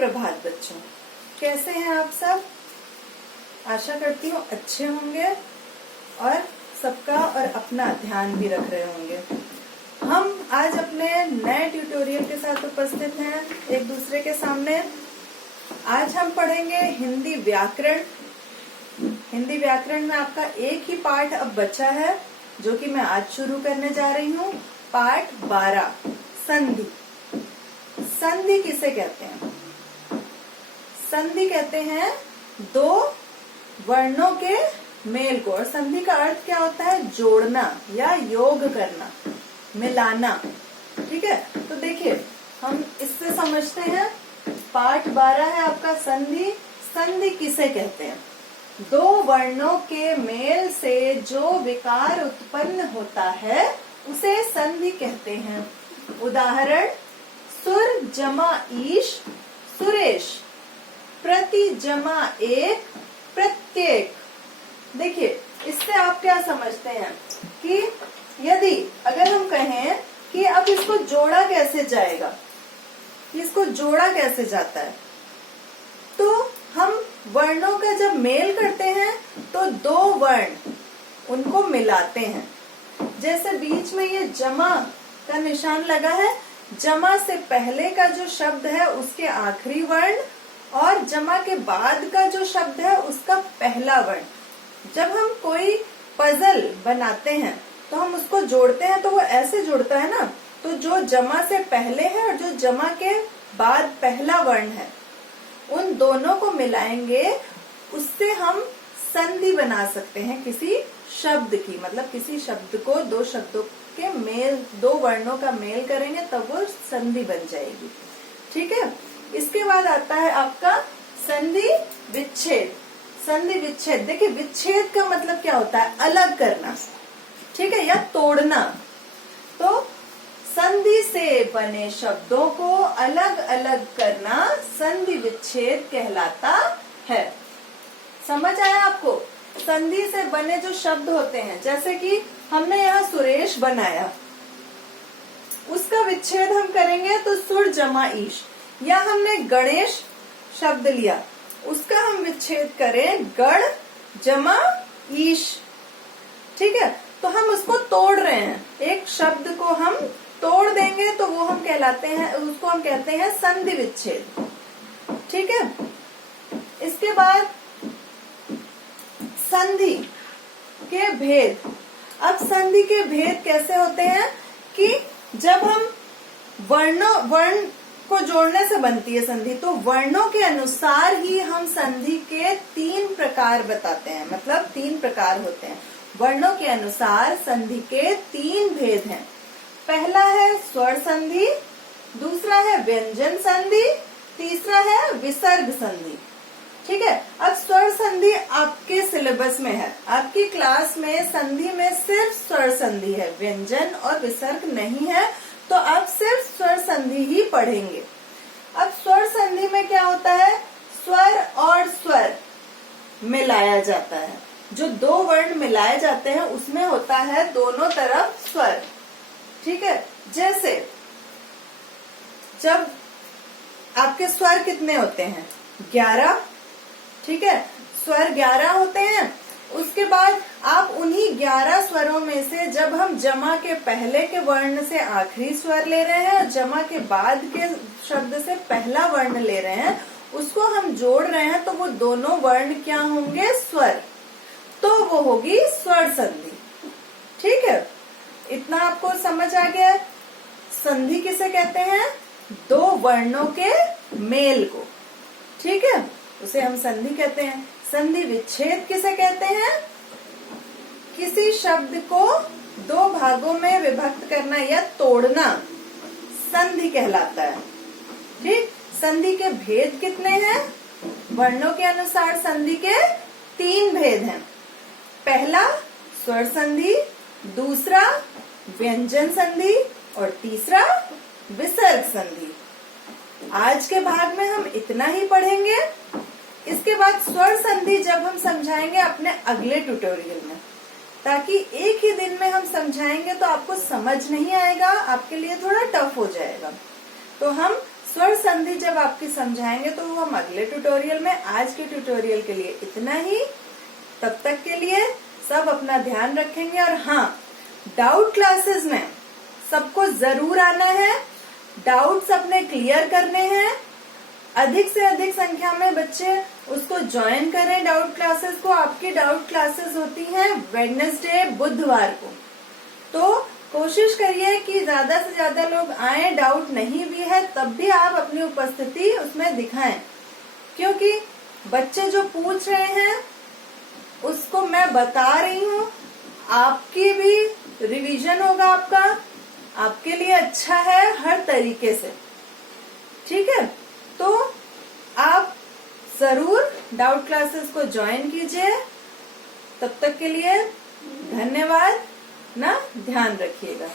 सुप्रभात बच्चों, कैसे हैं आप सब। आशा करती हूँ अच्छे होंगे और सबका और अपना ध्यान भी रख रहे होंगे। हम आज अपने नए ट्यूटोरियल के साथ उपस्थित हैं एक दूसरे के सामने। आज हम पढ़ेंगे हिंदी व्याकरण। हिंदी व्याकरण में आपका एक ही पाठ अब बचा है जो कि मैं आज शुरू करने जा रही हूँ। पाठ 12 संधि। संधि किसे कहते हैं? संधि कहते हैं दो वर्णों के मेल को। और संधि का अर्थ क्या होता है? जोड़ना या योग करना, मिलाना। ठीक है, तो देखिए हम इससे समझते हैं। पाठ 12 है आपका संधि। संधि किसे कहते हैं? दो वर्णों के मेल से जो विकार उत्पन्न होता है उसे संधि कहते हैं। उदाहरण, सुर जमा ईश सुरेश, प्रति जमा एक प्रत्येक। देखिए इससे आप क्या समझते हैं कि यदि अगर हम कहें कि अब इसको जोड़ा कैसे जाएगा, इसको जोड़ा कैसे जाता है, तो हम वर्णों का जब मेल करते हैं तो दो वर्ण उनको मिलाते हैं। जैसे बीच में ये जमा का निशान लगा है, जमा से पहले का जो शब्द है उसके आखिरी वर्ण और जमा के बाद का जो शब्द है उसका पहला वर्ण। जब हम कोई पजल बनाते हैं तो हम उसको जोड़ते हैं तो वो ऐसे जुड़ता है ना, तो जो जमा से पहले है और जो जमा के बाद पहला वर्ण है उन दोनों को मिलाएंगे, उससे हम संधि बना सकते हैं किसी शब्द की। मतलब किसी शब्द को दो शब्दों के मेल, दो वर्णों का मेल करेंगे तब वो संधि बन जाएगी। ठीक है, इसके बाद आता है आपका संधि विच्छेद। संधि विच्छेद, देखिए विच्छेद का मतलब क्या होता है? अलग करना, ठीक है, या तोड़ना। तो संधि से बने शब्दों को अलग अलग करना संधि विच्छेद कहलाता है। समझ आया आपको? संधि से बने जो शब्द होते हैं, जैसे कि हमने यहाँ सुरेश बनाया, उसका विच्छेद हम करेंगे तो सुर जमा ईश। या हमने गणेश शब्द लिया, उसका हम विच्छेद करें गण जमा ईश। ठीक है, तो हम उसको तोड़ रहे हैं, एक शब्द को हम तोड़ देंगे तो वो हम कहलाते हैं, उसको हम कहते हैं संधि विच्छेद। ठीक है, इसके बाद संधि के भेद। अब संधि के भेद कैसे होते हैं कि जब हम वर्ण को जोड़ने से बनती है संधि, तो वर्णों के अनुसार ही हम संधि के 3 प्रकार बताते हैं। मतलब 3 प्रकार होते हैं। वर्णों के अनुसार संधि के 3 भेद हैं। पहला है स्वर संधि, दूसरा है व्यंजन संधि, तीसरा है विसर्ग संधि। ठीक है, अब स्वर संधि आपके सिलेबस में है, आपकी क्लास में संधि में सिर्फ स्वर संधि है, व्यंजन और विसर्ग नहीं है, तो आप सिर्फ स्वर संधि ही पढ़ेंगे। अब स्वर संधि में क्या होता है? स्वर और स्वर मिलाया जाता है। जो दो वर्ण मिलाए जाते हैं उसमें होता है दोनों तरफ स्वर। ठीक है, जैसे जब आपके स्वर कितने होते हैं? 11। ठीक है, स्वर 11 होते हैं। उसके बाद आप उन्हीं 11 स्वरों में से जब हम जमा के पहले के वर्ण से आखिरी स्वर ले रहे हैं और जमा के बाद के शब्द से पहला वर्ण ले रहे हैं, उसको हम जोड़ रहे हैं, तो वो दोनों वर्ण क्या होंगे? स्वर। तो वो होगी स्वर संधि। ठीक है, इतना आपको समझ आ गया? संधि किसे कहते हैं? दो वर्णों के मेल को। ठीक है, उसे हम संधि कहते हैं। संधि विच्छेद किसे कहते हैं? किसी शब्द को दो भागों में विभक्त करना या तोड़ना संधि कहलाता है। ठीक, संधि के भेद कितने हैं? वर्णों के अनुसार संधि के 3 भेद हैं। पहला स्वर संधि, दूसरा व्यंजन संधि और तीसरा विसर्ग संधि। आज के भाग में हम इतना ही पढ़ेंगे। इसके बाद स्वर संधि जब हम समझाएंगे अपने अगले ट्यूटोरियल में, ताकि एक ही दिन में हम समझाएंगे तो आपको समझ नहीं आएगा, आपके लिए थोड़ा टफ हो जाएगा। तो हम स्वर संधि जब आपकी समझाएंगे तो वो हम अगले ट्यूटोरियल में। आज के ट्यूटोरियल के लिए इतना ही। तब तक के लिए सब अपना ध्यान रखेंगे। और हाँ, डाउट क्लासेस में सबको जरूर आना है, डाउट्स अपने क्लियर करने हैं। अधिक से अधिक संख्या में बच्चे उसको ज्वाइन करें डाउट क्लासेस को। आपकी डाउट क्लासेस होती हैं वेडनेसडे बुधवार को, तो कोशिश करिए कि ज्यादा से ज्यादा लोग आए। डाउट नहीं भी है तब भी आप अपनी उपस्थिति उसमें दिखाएं, क्योंकि बच्चे जो पूछ रहे हैं उसको मैं बता रही हूँ। आपकी भी रिवीजन होगा, आपके लिए अच्छा है हर तरीके से। ठीक है, तो आप जरूर डाउट क्लासेस को ज्वाइन कीजिए। तब तक के लिए धन्यवाद ना, ध्यान रखिएगा।